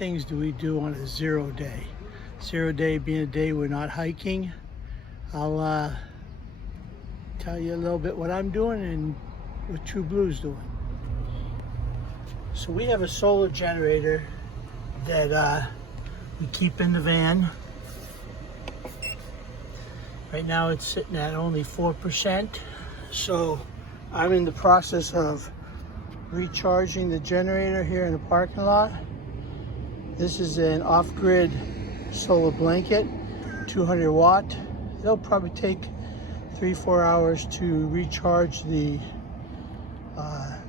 things do we do on a 0 day? 0 day being a day we're not hiking. I'll tell you a little bit what I'm doing and what True Blue's doing. So we have a solar generator that we keep in the van. Right now it's sitting at only 4%. So I'm in the process of recharging the generator here in the parking lot. This is an off-grid solar blanket, 200 watt. It'll probably take 3-4 hours to recharge the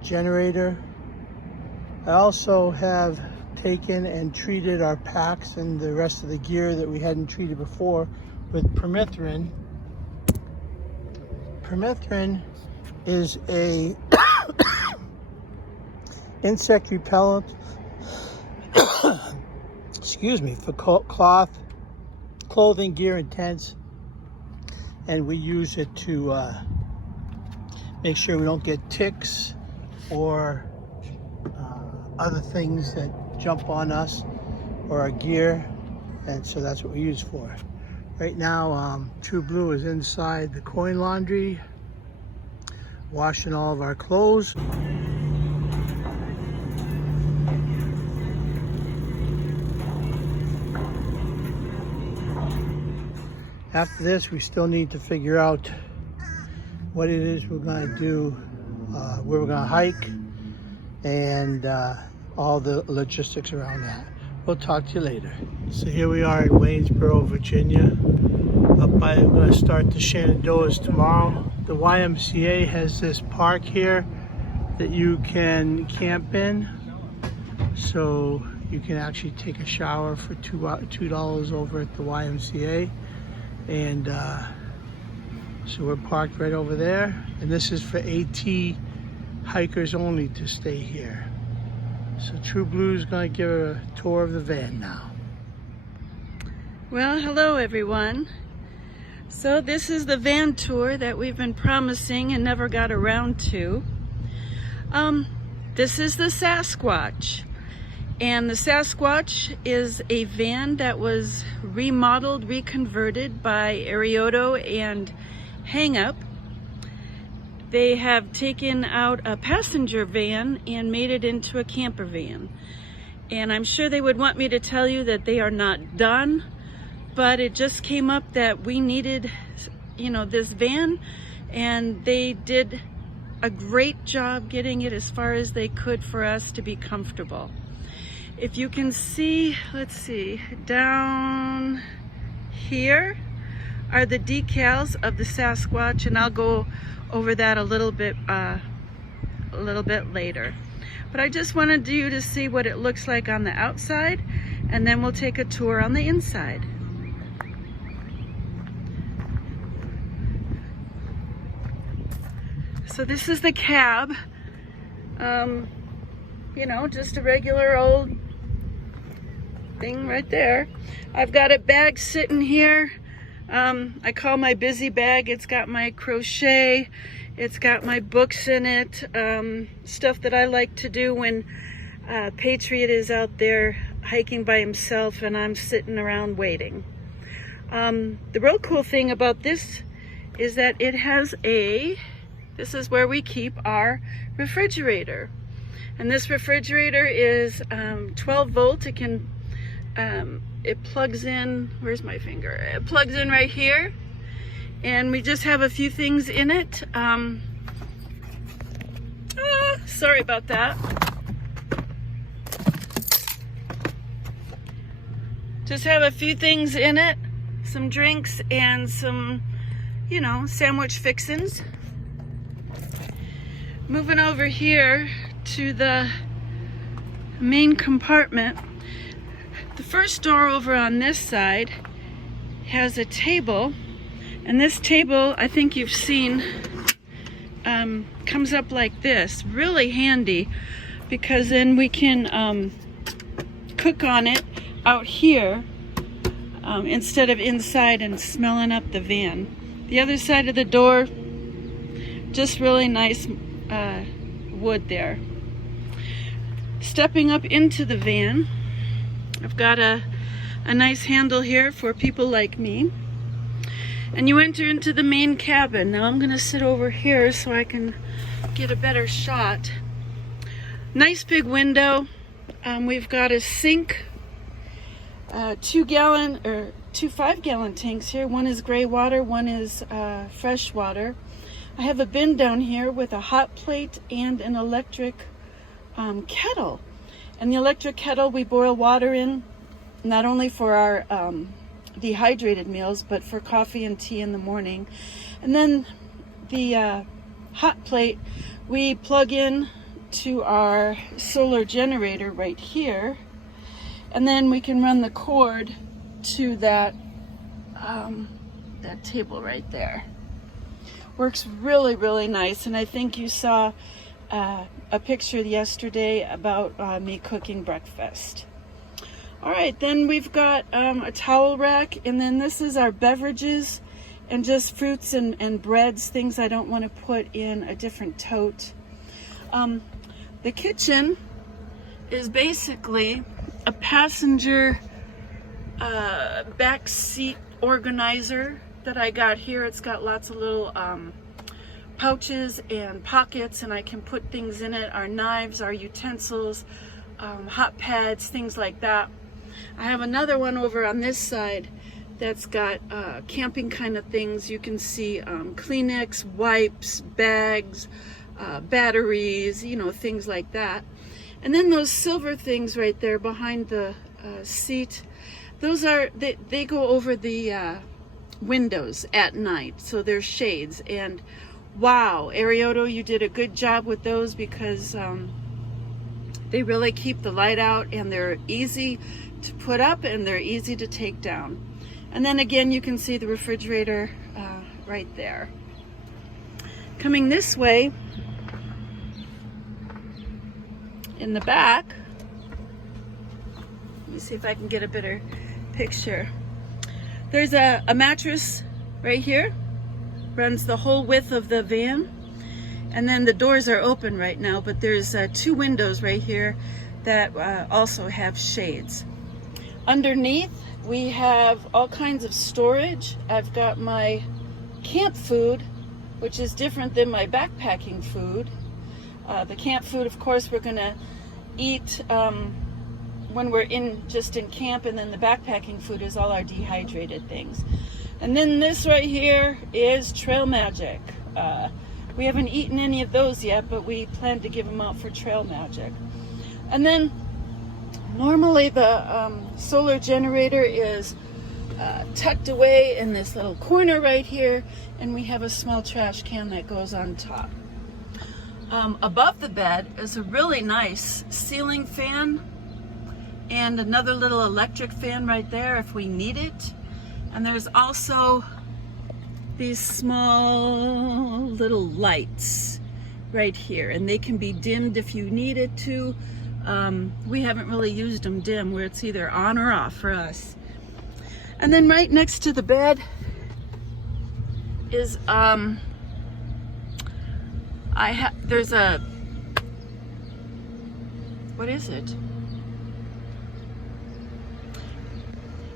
generator. I also have taken and treated our packs and the rest of the gear that we hadn't treated before with permethrin. Permethrin is a insect repellent, excuse me, for clothing, gear, and tents. And we use it to make sure we don't get ticks or other things that jump on us or our gear. And so that's what we use for. Right now, True Blue is inside the coin laundry, washing all of our clothes. After this, we still need to figure out what it is we're going to do, where we're going to hike, and all the logistics around that. We'll talk to you later. So here we are in Waynesboro, Virginia. We're going to start the Shenandoahs tomorrow. The YMCA has this park here that you can camp in. So you can actually take a shower for $2 over at the YMCA. And so we're parked right over there. And this is for AT hikers only to stay here. So True Blue's gonna give her a tour of the van now. Well, hello everyone. So this is the van tour that we've been promising and never got around to. This is the Sasquatch. And the Sasquatch is a van that was remodeled, reconverted by Arioto and Hang Up. They have taken out a passenger van and made it into a camper van. And I'm sure they would want me to tell you that they are not done, but it just came up that we needed, this van, and they did a great job getting it as far as they could for us to be comfortable. If you can see, let's see, down here are the decals of the Sasquatch, and I'll go over that a little bit later. But I just wanted you to see what it looks like on the outside, and then we'll take a tour on the inside. So this is the cab. Just a regular old thing right there. I've got a bag sitting here. I call my busy bag. It's got my crochet. It's got my books in it. Stuff that I like to do when Patriot is out there hiking by himself and I'm sitting around waiting. The real cool thing about this is that it has this is where we keep our refrigerator. And this refrigerator is 12 volt. It plugs in, where's my finger? It plugs in right here. And we just have a few things in it. Sorry about that. Just have a few things in it. Some drinks and some, sandwich fixins. Moving over here to the main compartment. The first door over on this side has a table, and this table, I think you've seen, comes up like this. Really handy, because then we can cook on it out here instead of inside and smelling up the van. The other side of the door, just really nice wood there. Stepping up into the van, I've got a nice handle here for people like me. And you enter into the main cabin. Now I'm gonna sit over here so I can get a better shot. Nice big window. We've got a sink, 2 5-gallon tanks here. One is gray water, one is fresh water. I have a bin down here with a hot plate and an electric kettle. And the electric kettle we boil water in, not only for our dehydrated meals, but for coffee and tea in the morning. And then the hot plate we plug in to our solar generator right here, and then we can run the cord to that that table right there. Works really, really nice. And I think you saw a picture yesterday about me cooking breakfast. All right, then we've got a towel rack, and then this is our beverages and just fruits and breads, things I don't want to put in a different tote. The kitchen is basically a passenger back seat organizer that I got here. It's got lots of little pouches and pockets, and I can put things in it, our knives, our utensils, hot pads, things like that. I have another one over on this side that's got camping kind of things. You can see Kleenex, wipes, bags, batteries, you know, things like that. And then those silver things right there behind the seat, those are, they go over the windows at night, so they're shades. And wow, Arioto, you did a good job with those, because they really keep the light out, and they're easy to put up and they're easy to take down. And then again, you can see the refrigerator right there. Coming this way, in the back, let me see if I can get a better picture. There's a mattress right here, runs the whole width of the van, and then the doors are open right now, but there's 2 windows right here that also have shades. Underneath, we have all kinds of storage. I've got my camp food, which is different than my backpacking food. The camp food, of course, we're gonna eat when we're just in camp, and then the backpacking food is all our dehydrated things. And then this right here is Trail Magic. We haven't eaten any of those yet, but we plan to give them out for Trail Magic. And then normally the solar generator is tucked away in this little corner right here, and we have a small trash can that goes on top. Above the bed is a really nice ceiling fan and another little electric fan right there if we need it. And there's also these small little lights right here, and they can be dimmed if you needed to. We haven't really used them dim, where it's either on or off for us. And then right next to the bed is there's a, what is it?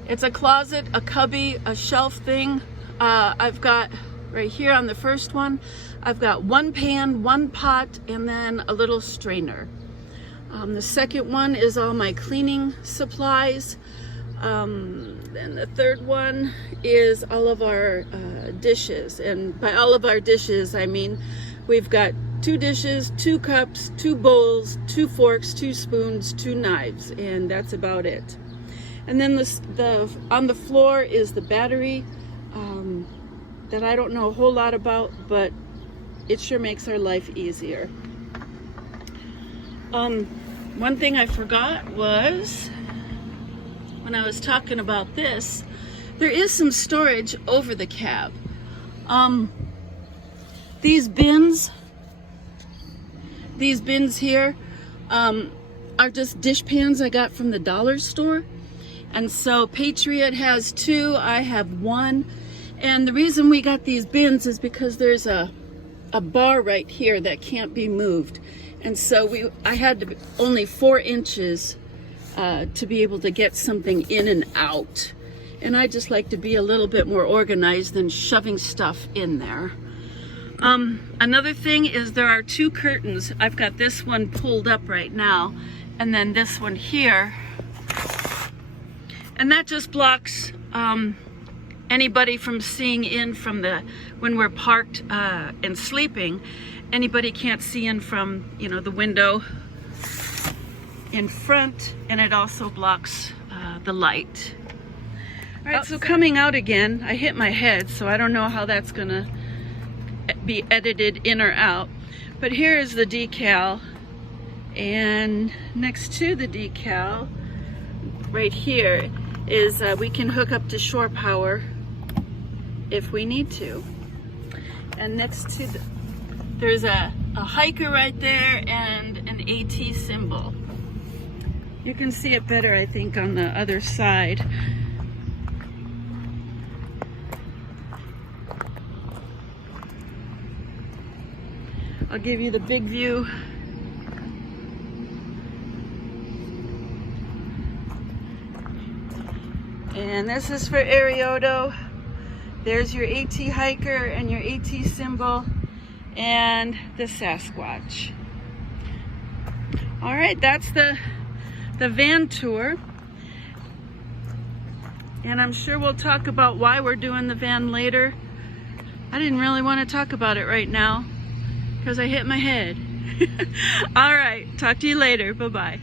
It's a closet, a cubby, a shelf thing. I've got right here on the first one, I've got 1 pan, 1 pot, and then a little strainer. The second one is all my cleaning supplies. And the third one is all of our dishes. And by all of our dishes, I mean we've got 2 dishes, 2 cups, 2 bowls, 2 forks, 2 spoons, 2 knives, and that's about it. And then on the floor is the battery that I don't know a whole lot about, but it sure makes our life easier. One thing I forgot was, when I was talking about this, there is some storage over the cab. These bins here are just dish pans I got from the dollar store. And so Patriot has 2, I have 1. And the reason we got these bins is because there's a bar right here that can't be moved. And so I had to only 4 inches to be able to get something in and out. And I just like to be a little bit more organized than shoving stuff in there. Another thing is there are 2 curtains. I've got this one pulled up right now, and then this one here. And that just blocks anybody from seeing in from when we're parked and sleeping. Anybody can't see in from, you know, the window in front, and it also blocks the light. All right, so coming out again, I hit my head, so I don't know how that's gonna be edited in or out. But here is the decal, and next to the decal, right here, is we can hook up to shore power if we need to. And next to there's a hiker right there and an AT symbol. You can see it better, I think, on the other side. I'll give you the big view. And this is for Arioto. There's your AT hiker and your AT symbol and the Sasquatch. All right, that's the van tour. And I'm sure we'll talk about why we're doing the van later. I didn't really want to talk about it right now because I hit my head. All right, talk to you later. Bye-bye.